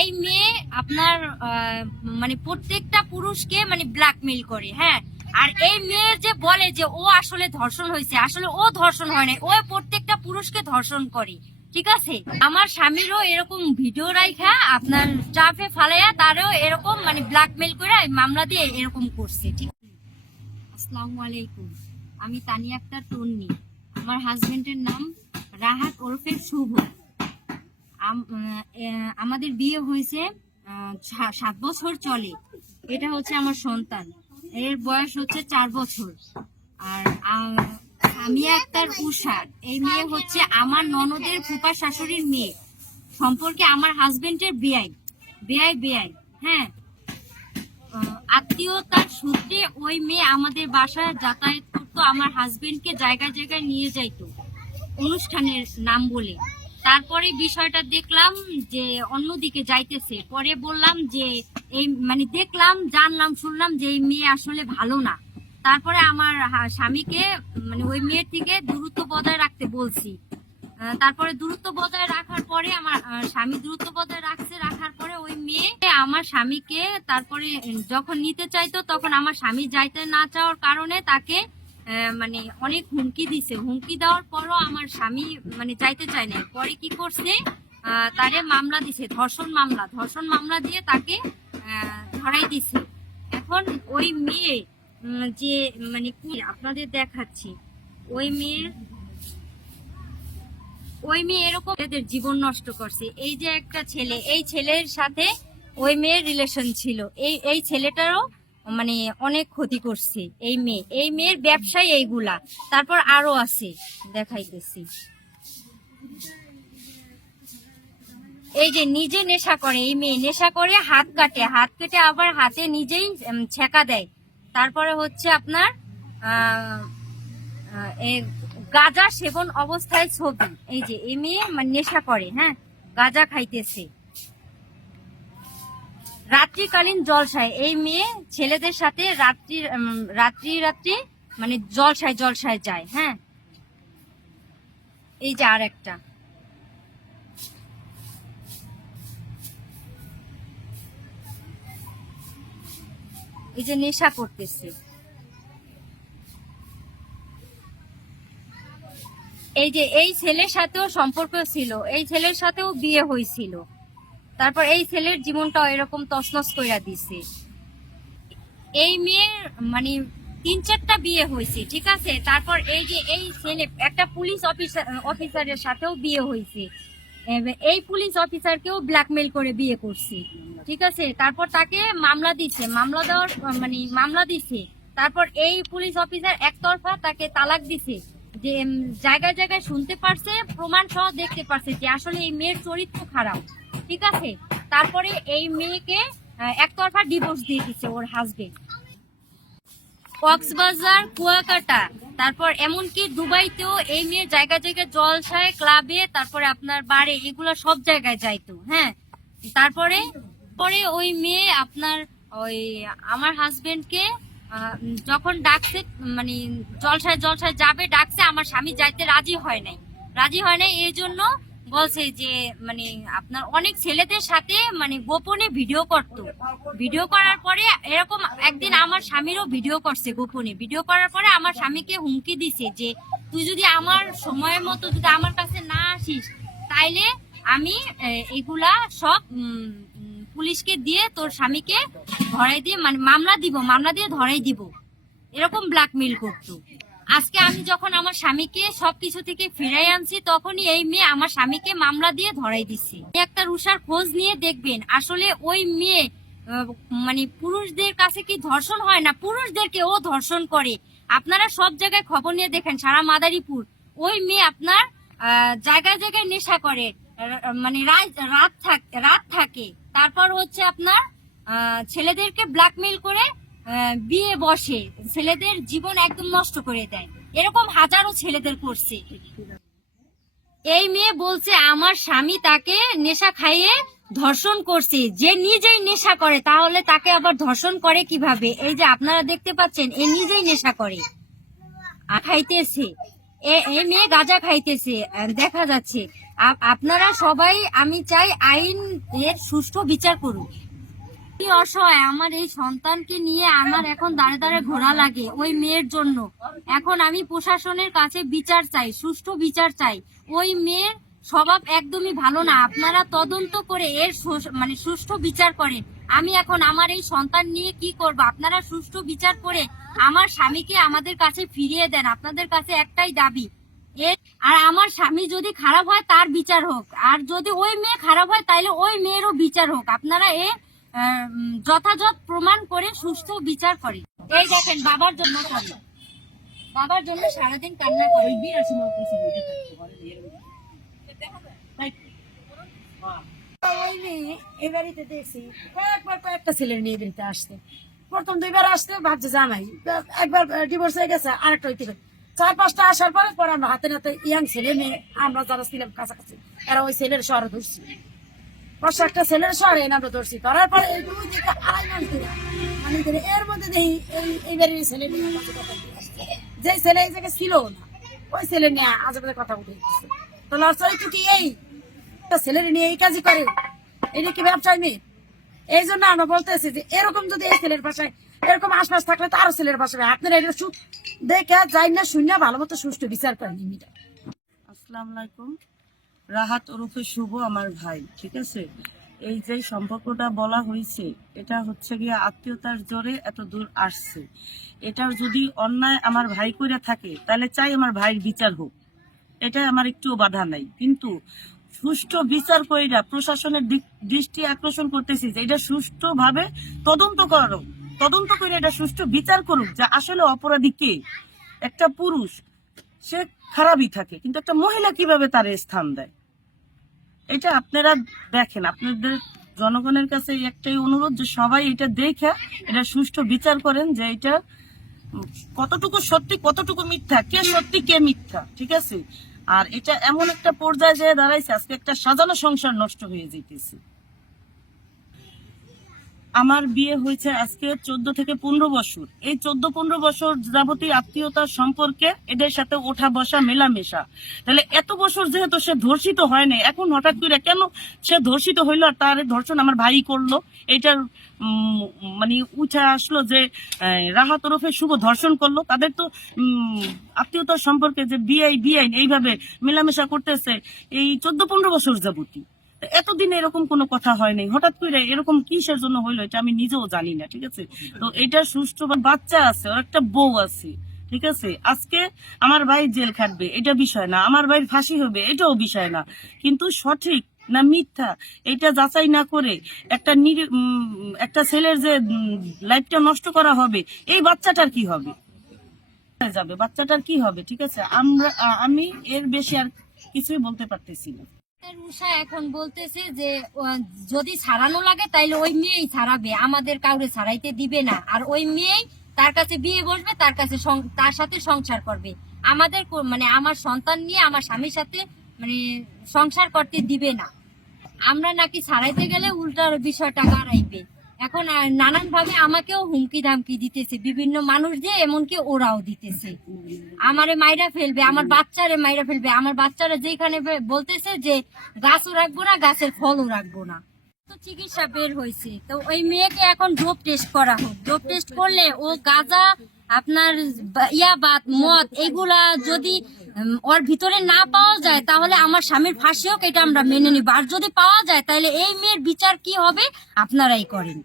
এই মেয়ে আপনার মানে প্রত্যেকটা পুরুষকে মানে ব্ল্যাকমেইল করে হ্যাঁ? আর এই মেয়ে যে বলে যে ও আসলে ধর্ষণ হয়েছে, আসলে ও ধর্ষণ হয় না ও প্রত্যেকটা পুরুষকে ধর্ষণ করে, ঠিক আছে? আমার স্বামীরও এরকম ভিডিও রাইখা, আপনার চাপে ফালাইয়া তারও এরকম মানে ব্ল্যাকমেইল করে মামলা দিয়ে এরকম করছে, ঠিক আছে? আসসালামু আলাইকুম। আমি তানিয়া আক্তার, তন্নি। আমার হাজবেন্ডের নাম রাহাত ওরফে শুভ। আমাদের বিয়ে হয়েছে সাত বছর চলে। এটা হচ্ছে আমার সন্তান। এর বয়স হচ্ছে চার বছর। আর আমি একটার উষার এই মেয়ে হচ্ছে আমার ননদের ফুপা শাশুড়ির মেয়ে। সম্পর্কে আমার হাজবেন্ডের বেয়াই বেয়াই বেয়াই হ্যাঁ। আত্মীয়তার সূত্রে ওই মেয়ে আমাদের বাসায় যাতায়াত করতো, আমার হাজবেন্ডকে জায়গায় জায়গায় নিয়ে যাইতো। অনুষ্ঠানের নাম বলে। তারপরে বিষয়টা দেখলাম যে অন্যদিকে যাইতেছে। পরে বললাম যে এই মানে দেখলাম, জানলাম, শুনলাম যে এই মেয়ে আসলে ভালো না। তারপরে আমার স্বামীকে মানে ওই মেয়ের থেকে দূরত্ব বজায় রাখতে বলছি। তারপরে দূরত্ব বজায় রাখার পরে আমার স্বামী দূরত্ব বজায় রাখছে, রাখার পরে ওই মেয়ে আমার স্বামীকে তারপরে যখন নিতে চাইতো তখন আমার স্বামী যাইতে না চাওয়ার কারণে তাকে মানে অনেক হুমকি দিছে। হুমকি দেওয়ার পরও আমার স্বামী মানে যাইতে চায় না পরে কি করছে তারে মামলা দিছে, ধর্ষণ মামলা। ধর্ষণ মামলা দিয়ে তাকে ধরাই দিছে। এখন ওই মেয়ে যে মানে কি আপনাদের দেখাচ্ছি, ওই মেয়ের ওই মেয়ে এরকম এদের জীবন নষ্ট করছে। এই যে একটা ছেলে, এই ছেলের সাথে ওই মেয়ের রিলেশন ছিল। এই এই ছেলেটারও মানে অনেক ক্ষতি করছে এই মেয়ে। এই মেয়ের ব্যবসায় এইগুলা। তারপর আরও আছে। দেখাইতেছি। এই যে নিজে নেশা করে, এই মেয়ে নেশা করে হাত কাটে। হাত কেটে আবার হাতে নিজেই ছেকা দেয়। তারপরে হচ্ছে আপনার গাঁজা সেবন অবস্থায় ছবি। এই যে, এই মেয়ে মানে নেশা করে হ্যাঁ? গাঁজা খাইতেছে। রাত্রিকালীন জলসায়। এই মেয়ে ছেলেদের সাথে রাত্রি রাত্রি রাত্রি মানে জলসায় জলসায় যায় হ্যাঁ? এই যে আর একটা। এই যে নেশা করতেছে। এই যে এই ছেলের সাথেও সম্পর্ক ছিল, এই ছেলের সাথেও বিয়ে হয়েছিল। তারপর এই ছেলের জীবনটাও এরকম তছনছ কইরা দিছে। এই মেয়ের মানে তিন চারটা বিয়ে হয়েছে ঠিক আছে? তারপর এই যে এই ছেলে, একটা পুলিশ অফিসার, অফিসারের সাথেও বিয়ে হয়েছে এই পুলিশ অফিসারকেও ব্ল্যাকমেল করে বিয়ে করছে, ঠিক আছে? তারপর তাকে মামলা দিছে, মামলা দেওয়ার মানে মামলা দিছে। তারপর এই পুলিশ অফিসার একতরফা তাকে তালাক দিছে যে জায়গায় জায়গায় শুনতে পারছে, প্রমাণ সহ দেখতে পারছে যে আসলে এই মেয়ের চরিত্র খারাপ। ঠিক আছে? তারপরে এই মেয়েকে একতরফা ডিভোর্স দিয়ে দিচ্ছে ওর হাজবেন্ড কক্সবাজার, কুয়াকাটা। তারপর এমনকি দুবাইতেও এই মেয়ে জায়গা জায়গায় জলসায়, ক্লাবে, তারপরে আপনার বারে, এগুলো সব জায়গায় যাইতো হ্যাঁ? তারপরে, পরে ওই মেয়ে আপনার ওই আমার হাজবেন্ডকে যখন ডাকছে মানে জলসায় জলসায় যাবে, ডাকছে, আমার স্বামী যাইতে রাজি হয় নাই। রাজি হয় নাই, এই জন্য বলছে যে মানে আপনার অনেক ছেলেদের সাথে মানে গোপনে ভিডিও করতো। ভিডিও করার পরে এরকম একদিন আমার স্বামীরও ভিডিও করছে গোপনে। ভিডিও করার পরে আমার স্বামীকে হুমকি দিছে যে, তুই যদি আমার সময়ের মতো যদি আমার কাছে না আসিস, তাইলে আমি এগুলা সব পুলিশকে দিয়ে তোর স্বামীকে ধরাই দিয়ে মানে মামলা দিব, মামলা দিয়ে ধরাই দিব। এরকম ব্ল্যাকমেইল করতো। আজকে আমি যখন আমার স্বামীকে সবকিছু থেকে ফিরাই আনছি, তখনই এই মেয়ে আমার স্বামীকে মামলা দিয়ে ধরাই দিচ্ছে একটা রুষার খোঁজ নিয়ে দেখবেন, আসলে ওই মেয়ে মানে পুরুষদের কাছে কি ধর্ষণ হয় না? পুরুষদেরকে ও ধর্ষণ করে। আপনারা সব জায়গায় খবর নিয়ে দেখেন, সারা মাদারীপুর। ওই মেয়ে আপনার জায়গায় জায়গায় নেশা করে মানে রাত থাক- রাত থাকে। তারপর হচ্ছে আপনার ছেলেদেরকে ব্ল্যাকমেইল করে বিয়ে বসে, ছেলেদের জীবন একদম নষ্ট করে দেয়। এরকম হাজারো ছেলেদের করছে। এই মেয়ে বলছে, আমার স্বামী তাকে নেশা খাইয়ে ধর্ষণ করছে। যে নিজেই নেশা করে, তাহলে তাকে আবার ধর্ষণ করে কীভাবে? এই যে আপনারা দেখতে পাচ্ছেন, এ নিজেই নেশা করে। খাইতেছে। এই মেয়ে গাঁজা খাইতেছে। দেখা যাচ্ছে। আপ- আপনারা সবাই, আমি চাই আইন এর সুষ্ঠু বিচার করুন কি অসহায়। আমার এই সন্তানকে নিয়ে আমার এখন দাঁড়ে দাঁড়ে ঘোরা লাগে ওই মেয়ের জন্য। এখন আমি প্রশাসনের কাছে বিচার চাই, সুষ্ঠু বিচার চাই। ওই মেয়ের স্বভাব একদমই ভালো না। আপনারা তদন্ত করে এর মানে সুষ্ঠু বিচার করেন। আমি এখন আমার এই সন্তান নিয়ে কি করব? আপনারা সুষ্ঠু বিচার করে আমার স্বামীকে আমাদের কাছে ফিরিয়ে দেন। আপনাদের কাছে একটাই দাবি। আর আমার স্বামী যদি খারাপ হয়, তার বিচার হোক। আর যদি ওই মেয়ে খারাপ হয় তাহলে ওই মেয়েরও বিচার হোক। আপনারা এ যথাযথ প্রমাণ করে সুস্থ বিচার করে। এই দেখেন বাবার জন্য করে বাবার জন্য সারাদিন কান্না করে। ওই মেয়ে এই বাড়িতে দেখছি কয়েকবার কয়েকটা ছেলে নিয়ে বাড়িতে আসতে প্রথম দুইবার আসতে ভাবছে জামাই একবার ডিভোর্স হয়ে গেছে আরেকটা হইতে চার পাঁচটা আসার পরে পরে আমরা হাতে নাতে ইয়াং ছেলে মেয়ে আমরা যারা ছিলাম কাছাকাছি এরা ওই ছেলের শহরে ধরছি। পাঁচশো একটা ছেলের শহরে এনে আমরা ধরছি। ধরার পরে এই মানে এর মধ্যে দেখি এই এই ছেলে। যে ছেলে এই জায়গায় ছিল না, ওই ছেলে নিয়ে আজ কথা উঠে গেছে তো লড়াই টুকি এই? ছেলের নিয়ে এই কাজই করে। এটা কি ব্যবসায় মেয়ে? এই জন্য আমরা বলতেছি যে এরকম যদি এই ছেলের বাসায়, এরকম আশপাশ থাকলে তো আরও ছেলের বাসায় আপনারা এটা দেখে যাই না শূন্য ভালো মতো সুষ্ঠু বিচার করেন আসসালামু আলাইকুম। রাহাত ওরফে শুভ আমার ভাই, ঠিক আছে? এই যে সম্পর্কটা বলা হয়েছে, এটা হচ্ছে গিয়ে আত্মীয়তার জোরে এত দূর আসছে। এটার যদি অন্যায় আমার ভাই করে থাকে, তাহলে চাই আমার ভাইয়ের বিচার হোক। এটা আমার একটু বাধা নাই। কিন্তু সুষ্ঠু বিচার কইরা প্রশাসনের দৃষ্টি আকর্ষণ করতেছি যে এটা সুষ্ঠুভাবে তদন্ত করো। তদন্ত করে এটা সুষ্ঠু বিচার করুক যে আসলে অপরাধী কে? একটা পুরুষ। সে খারাপই থাকে, কিন্তু একটা মহিলা কীভাবে তার স্থান দেয়? এটা আপনারা দেখেন, আপনাদের জনগণের কাছে একটাই অনুরোধ যে সবাই এটা দেখে, এটা সুষ্ঠু বিচার করেন যে এটা কতটুকু সত্যি, কতটুকু মিথ্যা, কে সত্যি, কে মিথ্যা, ঠিক আছে? আর এটা এমন একটা পর্যায়ে যেয়ে দাঁড়াইছে, আজকে একটা সাজানো সংসার নষ্ট হয়ে যেতেছে আমার বিয়ে হয়েছে আজকে চোদ্দ থেকে পনেরো বছর। এই চোদ্দ পনেরো বছর যাবতীয় আত্মীয়তার সম্পর্কে এদের সাথে ওঠা বসা মেলামেশা। তাহলে এত বছর যেহেতু সে ধর্ষিত হয় নাই, এখন হঠাৎ করে কেন সে ধর্ষিত হইল আর তার ধর্ষণ আমার ভাই করল? এটার মানে উঠে আসলো যে রাহা তরফে শুভ ধর্ষণ করল। তাদের তো আত্মীয়তার সম্পর্কে যে বিআই বিআইন এইভাবে মেলামেশা করতেছে, এই চোদ্দ পনেরো বছর যাবতীয় এতদিন এরকম কোনো কথা হয় নাই। হঠাৎ করে এরকম কিসের জন্য হইল এটা আমি নিজেও জানি না, ঠিক আছে? তো এটা সুষ্ঠু বাচ্চা আছে, ওর একটা বউ আছে, ঠিক আছে? আজকে আমার ভাই জেল খাটবে, এটা বিষয় না। আমার ভাইয়ের ফাঁসি হবে, এটাও বিষয় না। কিন্তু সঠিক না মিথ্যা, এটা যাচাই না করে একটা একটা ছেলের যে লাইফটা নষ্ট করা হবে, এই বাচ্চাটার কি হবে? যাবে, বাচ্চাটার কি হবে, ঠিক আছে? আমরা আমি এর বেশি আর কিছুই বলতে পারতেছি না। উষা এখন বলতেছে যে যদি ছাড়ানো লাগে তাইলে ওই মেয়েই ছাড়াবে আমাদের কাউরে ছাড়াইতে দিবে না। আর ওই মেয়েই তার কাছে বিয়ে বসবে, তার কাছে তার সাথে সংসার করবে। আমাদের মানে আমার সন্তান নিয়ে আমার স্বামীর সাথে মানে সংসার করতে দিবে না। আমরা নাকি ছাড়াইতে গেলে উল্টার বিষয়টা গাড়াইবে এখন নানান ভাবে আমাকেও হুমকি ধামকি দিতেছে। বিভিন্ন মানুষ যে, এমনকি ওরাও দিতেছে। আমারে মাইরা ফেলবে, আমার বাচ্চারে মাইরা ফেলবে। আমার বাচ্চারা যেখানে বলতেছে যে, গাছও রাখব না, গাছের ফলও রাখব না। তো চিকিৎসা বের হয়েছে। তো ওই মেয়েকে এখন ডোপ টেস্ট করা হোক। ডোপ টেস্ট করলে ও গাজা, আপনার ইয়াবাত মদ, এগুলা যদি ওর ভিতরে না পাওয়া যায়, তাহলে আমার স্বামীর ফাঁসি হোক, এটা আমরা মেনে নিব। আর যদি পাওয়া যায়, তাহলে এই মেয়ের বিচার কি হবে? আপনারাই করেন।